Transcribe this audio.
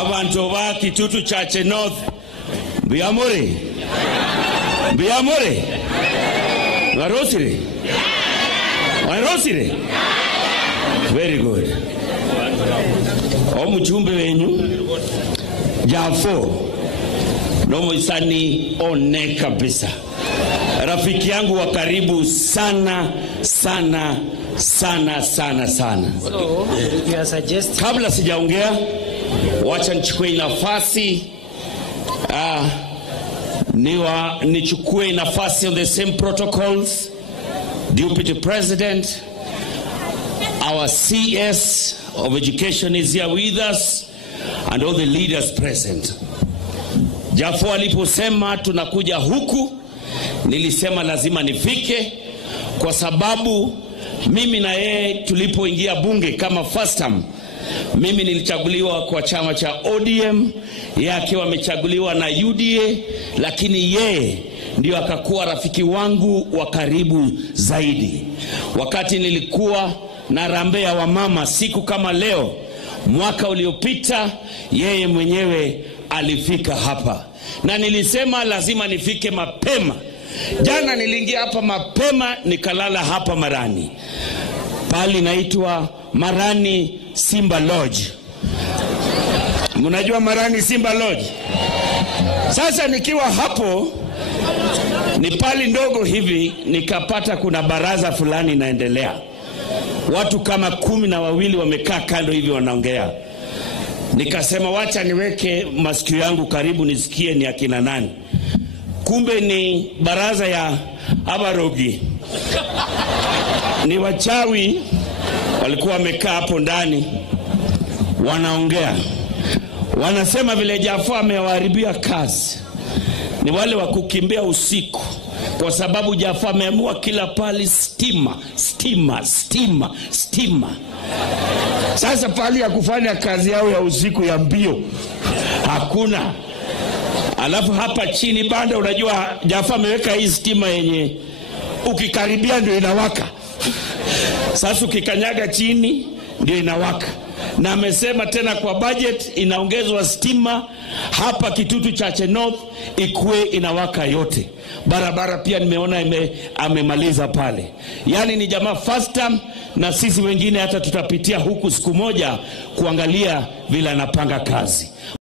abantu ba Kitutu Chache North Biamore Warosire very good. Omujumbe wenyu Jafo Nomo Isani one kabisa, rafiki yangu wa karibu sana. So, you are suggesting... Kabla sijaongea, wacha nichukue nafasi nichukue nafasi on the same protocols. Deputy President, our CS of Education is here with us, and all the leaders present. Jafo aliposema tunakuja huku, nilisema lazima nifike, kwa sababu mimi na yeye tulipoingia bunge kama first time, mimi nilichaguliwa kwa chama cha ODM, yeye akiwa amechaguliwa na UDA, lakini yeye ndio akakuwa rafiki wangu wa karibu zaidi. Wakati nilikuwa na rambe ya wamama siku kama leo mwaka uliopita, yeye mwenyewe alifika hapa, na nilisema lazima nifike mapema. Jana niliingia hapa mapema, nikalala hapa Marani, pali naitwa Marani Simba Lodge. Mnajua Marani Simba Lodge? Sasa nikiwa hapo, ni pali ndogo hivi, nikapata kuna baraza fulani inaendelea. Watu kama 12 wamekaa kando hivi wanaongea. Nikasema wacha niweke masikio yangu karibu nisikie ni akina nani. Kumbe ni baraza ya Abarogi. Ni wachawi walikuwa wamekaa hapo ndani wanaongea. Wanasema vile Jafo amewaharibia kazi. Ni wale wa kukimbia usiku, kwa sababu Jafo ameamua kila pali stima. Sasa pali ya kufanya kazi yao ya usiku ya mbio hakuna. Alafu hapa chini banda, unajua Jafo ameweka hii stima yenye ukikaribia ndio inawaka. Sasa ukikanyaga chini ndio inawaka. Na amesema tena kwa budget inaongezwa stima hapa Kitutu Chache North ikuwe inawaka yote. Barabara pia nimeona amemaliza pale. Yani ni jamaa first time, na sisi wengine hata tutapitia huku siku moja kuangalia vile anapanga kazi.